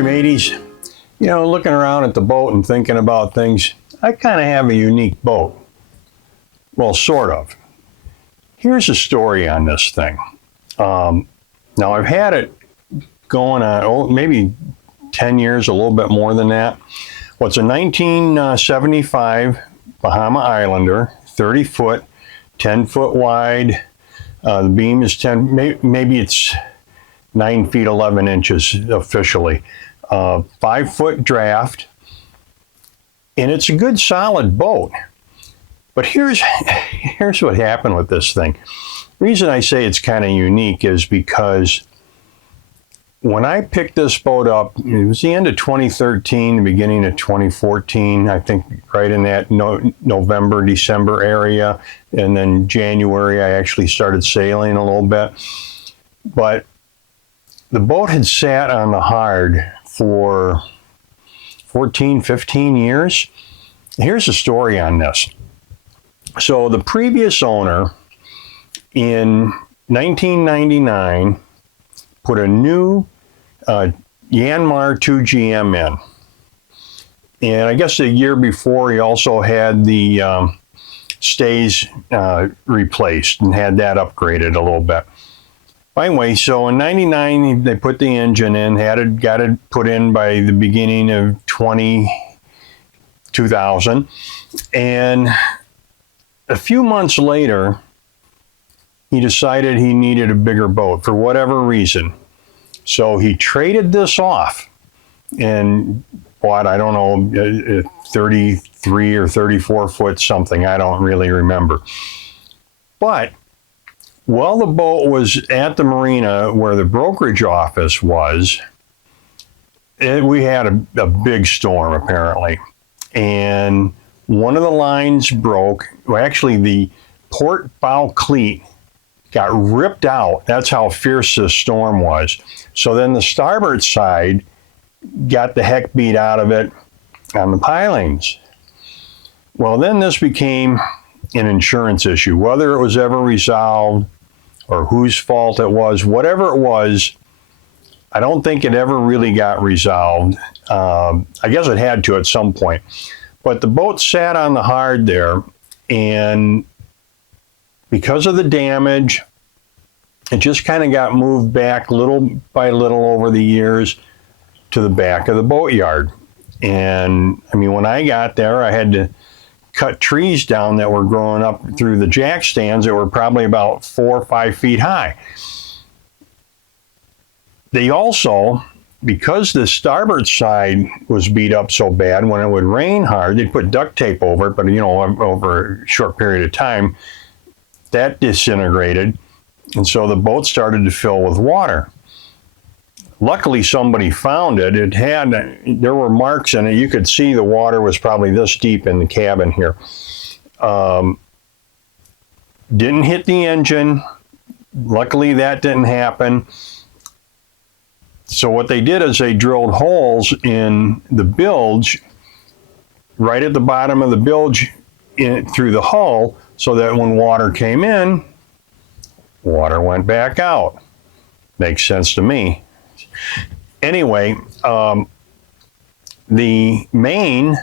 Boy, mateys, looking around at the boat and thinking about things, I kind of have a unique boat. Well, sort of. Here's a story on this thing. Now, I've had it going on maybe 10 years, a little bit more than that. Well, it's a 1975 Bahama Islander, 30 foot, 10 foot wide. The beam is 10, maybe it's 9 feet 11 inches officially. 5 foot draft, and it's a good solid boat. But here's what happened with this thing. The reason I say it's kind of unique is because when I picked this boat up, it was the end of 2013, the beginning of 2014, I think right in that November, December area. And then January, I actually started sailing a little bit. But the boat had sat on the hard for 14, 15 years. Here's the story on this. So the previous owner in 1999 put a new Yanmar 2GM in. And I guess the year before he also had the stays replaced and had that upgraded a little bit. Anyway, so in 99 they put the engine in, got it put in by the beginning of 2000. And a few months later, he decided he needed a bigger boat for whatever reason. So he traded this off and bought, I don't know, 33 or 34 foot something. I don't really remember. But while the boat was at the marina where the brokerage office was, we had a big storm apparently. And one of the lines broke. Well, actually, the port bow cleat got ripped out. That's how fierce this storm was. So then the starboard side got the heck beat out of it on the pilings. Well, then this became an insurance issue. Whether it was ever resolved or whose fault it was, whatever it was, I don't think it ever really got resolved. I guess it had to at some point. But the boat sat on the hard there, and because of the damage, it just kind of got moved back little by little over the years to the back of the boatyard. And I mean, when I got there, I had to cut trees down that were growing up through the jack stands that were probably about 4 or 5 feet high. They also, because the starboard side was beat up so bad, when it would rain hard, they'd put duct tape over it, but over a short period of time, that disintegrated. And so the boat started to fill with water. Luckily, somebody found it. There were marks in it. You could see the water was probably this deep in the cabin here. Didn't hit the engine. Luckily, that didn't happen. So what they did is they drilled holes in the bilge, right at the bottom of the bilge through the hull, so that when water came in, water went back out. Makes sense to me. Anyway, the main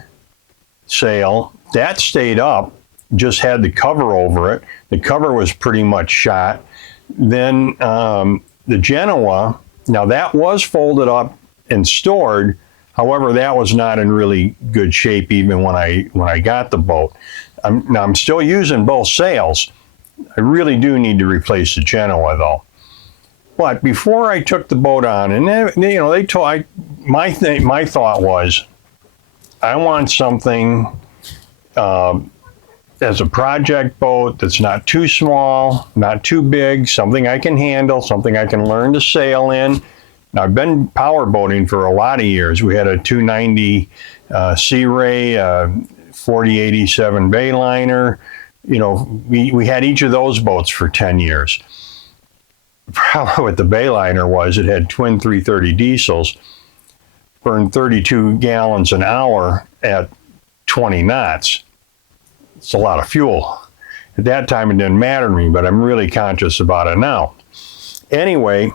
sail, that stayed up, just had the cover over it. The cover was pretty much shot. Then the Genoa, now that was folded up and stored. However, that was not in really good shape even when I got the boat. I'm still using both sails. I really do need to replace the Genoa though. But before I took the boat on, and they told my thought was, I want something as a project boat that's not too small, not too big, something I can handle, something I can learn to sail in. Now, I've been power boating for a lot of years. We had a 290 Sea Ray, 4087 Bayliner. We had each of those boats for 10 years. The problem with the Bayliner was it had twin 330 diesels, burned 32 gallons an hour at 20 knots. It's a lot of fuel. At that time, it didn't matter to me, but I'm really conscious about it now. Anyway,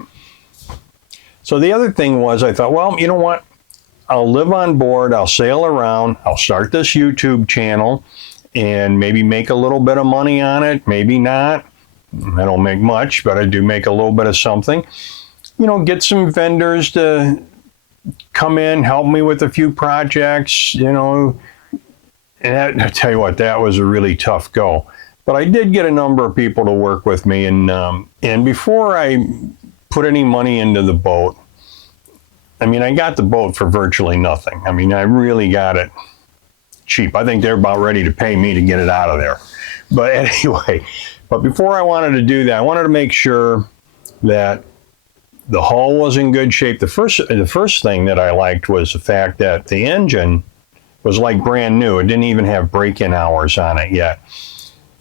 so the other thing was I thought, well, you know what? I'll live on board, I'll sail around, I'll start this YouTube channel and maybe make a little bit of money on it, maybe not. I don't make much, but I do make a little bit of something. You know, get some vendors to come in, help me with a few projects, you know. And I tell you what, that was a really tough go. But I did get a number of people to work with me, and before I put any money into the boat, I mean, I got the boat for virtually nothing. I mean, I really got it cheap. I think they're about ready to pay me to get it out of there. But anyway, but before I wanted to do that, I wanted to make sure that the hull was in good shape. The first thing that I liked was the fact that the engine was like brand new. It didn't even have break-in hours on it yet.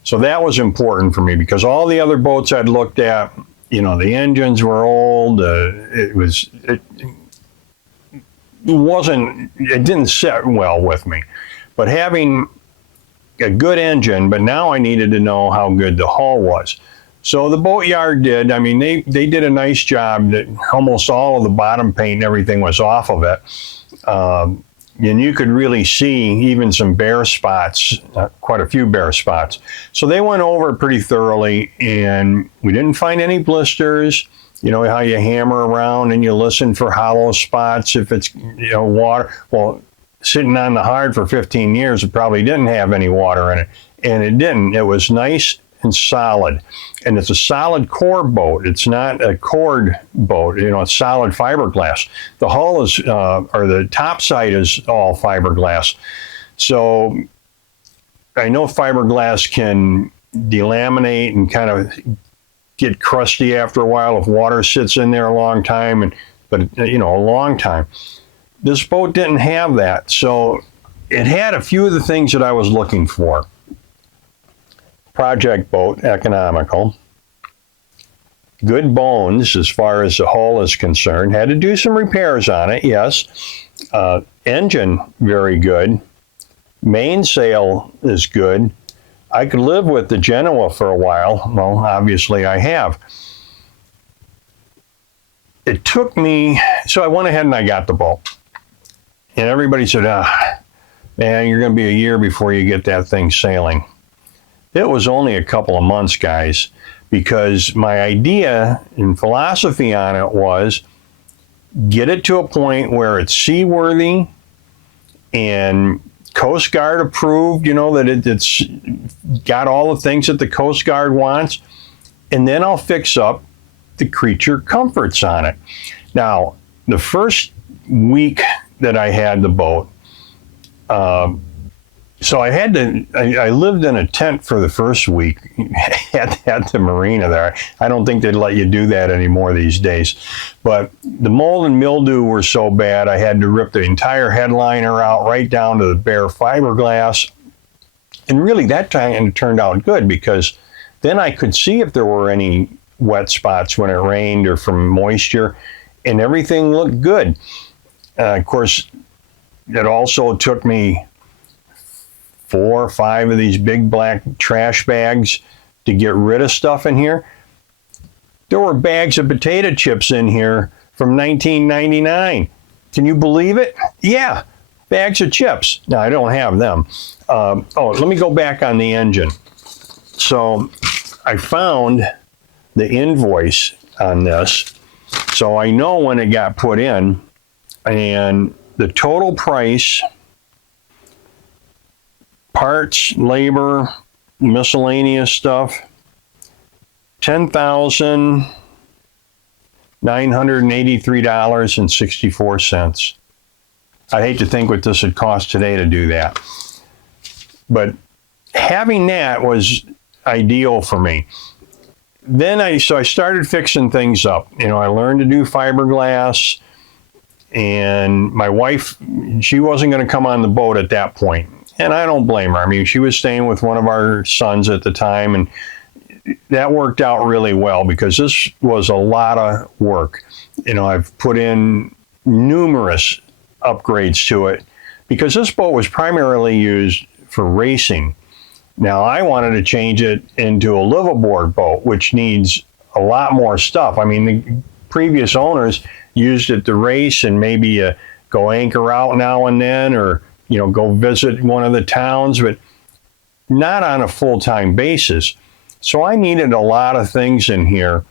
So that was important for me because all the other boats I'd looked at, you know, the engines were old. It didn't sit well with me. But having a good engine, but now I needed to know how good the hull was. So the boatyard did. I mean, they did a nice job. That almost all of the bottom paint and everything was off of it. And you could really see even some bare spots, quite a few bare spots. So they went over it pretty thoroughly, and we didn't find any blisters. You know how you hammer around and you listen for hollow spots if it's, you know, water. Well, sitting on the hard for 15 years, it probably didn't have any water in it, and it didn't. It was nice and solid, and it's a solid core boat. It's not a cord boat. You know, it's solid fiberglass. The hull is, or the top side is all fiberglass. So I know fiberglass can delaminate and kind of get crusty after a while if water sits in there a long time, but you know, a long time. This boat didn't have that, so it had a few of the things that I was looking for. Project boat, economical. Good bones as far as the hull is concerned. Had to do some repairs on it, yes. Engine, very good. Mainsail is good. I could live with the Genoa for a while. Well, obviously I have. It took me, so I went ahead and I got the boat. And everybody said, man, you're going to be a year before you get that thing sailing. It was only a couple of months, guys, because my idea and philosophy on it was get it to a point where it's seaworthy and Coast Guard approved, you know, that it's got all the things that the Coast Guard wants, and then I'll fix up the creature comforts on it. Now, the first week that I had the boat, so I lived in a tent for the first week at the marina there. I don't think they'd let you do that anymore these days. But the mold and mildew were so bad, I had to rip the entire headliner out right down to the bare fiberglass. And really that time turned out good because then I could see if there were any wet spots when it rained or from moisture, and everything looked good. Of course, it also took me 4 or 5 of these big black trash bags to get rid of stuff in here. There were bags of potato chips in here from 1999. Can you believe it? Yeah, bags of chips. Now, I don't have them. Let me go back on the engine. So I found the invoice on this, so I know when it got put in, and the total price, parts, labor, miscellaneous stuff, $10,983.64. I'd hate to think what this would cost today to do that. But having that was ideal for me. Then I started fixing things up. You know, I learned to do fiberglass, and my wife, she wasn't going to come on the boat at that point. And I don't blame her. I mean, she was staying with one of our sons at the time, and that worked out really well because this was a lot of work. You know, I've put in numerous upgrades to it because this boat was primarily used for racing. Now, I wanted to change it into a liveaboard boat, which needs a lot more stuff. I mean, the previous owners used it to race and maybe a go anchor out now and then, or, go visit one of the towns, but not on a full-time basis. So I needed a lot of things in here.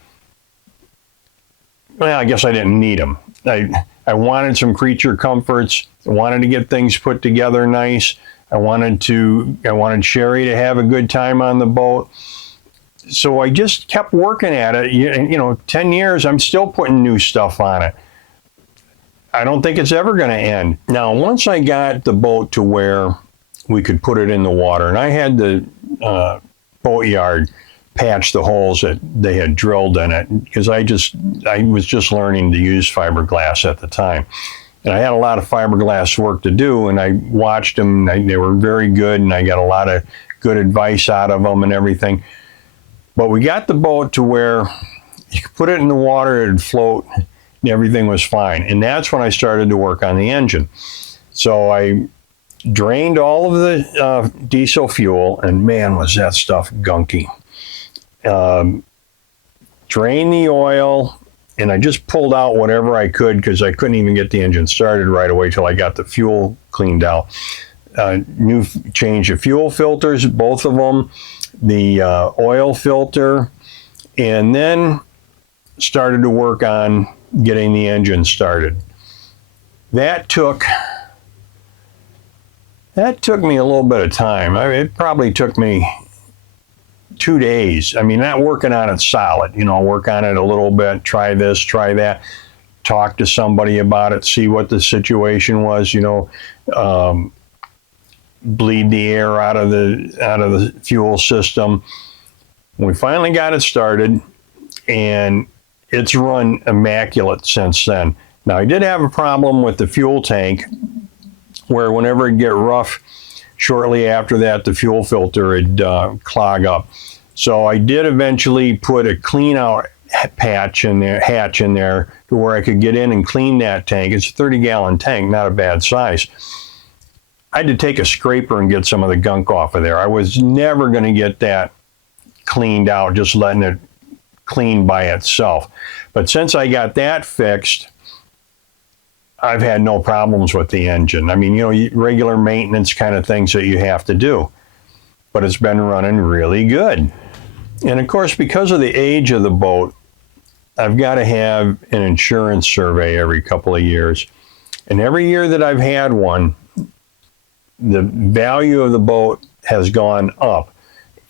Well, I guess I didn't need them. I wanted some creature comforts. I wanted to get things put together nice. I wanted Sherry to have a good time on the boat. So I just kept working at it. 10 years, I'm still putting new stuff on it. I don't think it's ever going to end. Now, once I got the boat to where we could put it in the water, and I had the boatyard patch the holes that they had drilled in it, because I was just learning to use fiberglass at the time. And I had a lot of fiberglass work to do, and I watched them. They were very good, and I got a lot of good advice out of them and everything. But we got the boat to where you could put it in the water, it'd float, and everything was fine. And that's when I started to work on the engine. So I drained all of the diesel fuel, and man, was that stuff gunky. Drained the oil, and I just pulled out whatever I could, because I couldn't even get the engine started right away till I got the fuel cleaned out. Change the fuel filters, both of them, the oil filter, and then started to work on getting the engine started. That took me a little bit of time. It probably took me 2 days. I mean, not working on it solid, work on it a little bit, try this, try that, talk to somebody about it, see what the situation was, bleed the air out of the fuel system. We finally got it started, and it's run immaculate since then. Now, I did have a problem with the fuel tank, where whenever it'd get rough, shortly after that, the fuel filter would clog up. So I did eventually put a clean out hatch in there to where I could get in and clean that tank. It's a 30-gallon tank, not a bad size. I had to take a scraper and get some of the gunk off of there. I was never going to get that cleaned out, just letting it clean by itself. But since I got that fixed, I've had no problems with the engine. I mean, regular maintenance kind of things that you have to do. But it's been running really good. And of course, because of the age of the boat, I've got to have an insurance survey every couple of years. And every year that I've had one, the value of the boat has gone up.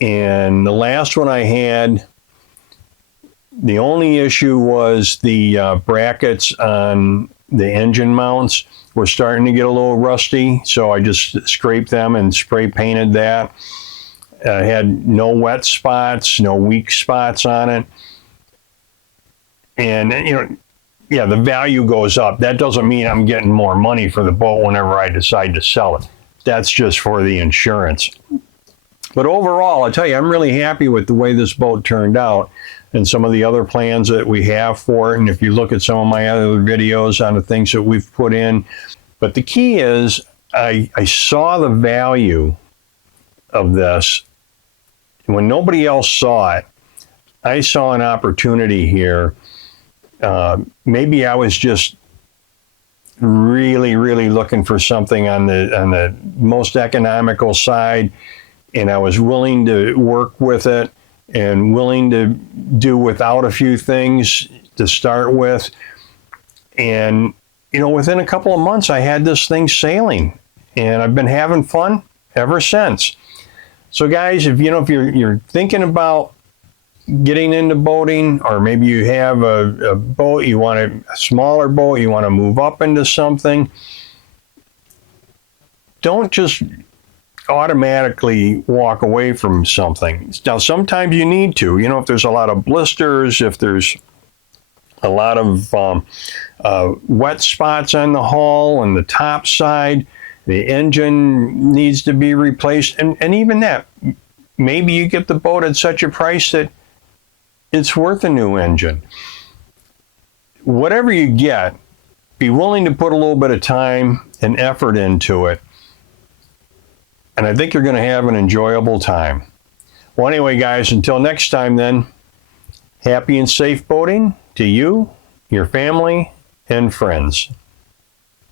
And the last one I had, the only issue was the brackets on the engine mounts were starting to get a little rusty. So I just scraped them and spray painted that. I had no wet spots, no weak spots on it. And, the value goes up. That doesn't mean I'm getting more money for the boat whenever I decide to sell it. That's just for the insurance. But overall, I tell you, I'm really happy with the way this boat turned out and some of the other plans that we have for it. And if you look at some of my other videos on the things that we've put in. But the key is I saw the value of this. When nobody else saw it, I saw an opportunity here. Maybe I was just really, really looking for something on the most economical side, and I was willing to work with it and willing to do without a few things to start with. And, within a couple of months, I had this thing sailing, and I've been having fun ever since. So guys, if you're thinking about getting into boating, or maybe you have a boat, you want a smaller boat, you want to move up into something, don't just automatically walk away from something. Now, sometimes you need to, if there's a lot of blisters, if there's a lot of wet spots on the hull and the top side, the engine needs to be replaced, and even that, maybe you get the boat at such a price that it's worth a new engine. Whatever you get, be willing to put a little bit of time and effort into it, and I think you're going to have an enjoyable time. Well, anyway, guys, until next time then, happy and safe boating to you, your family, and friends.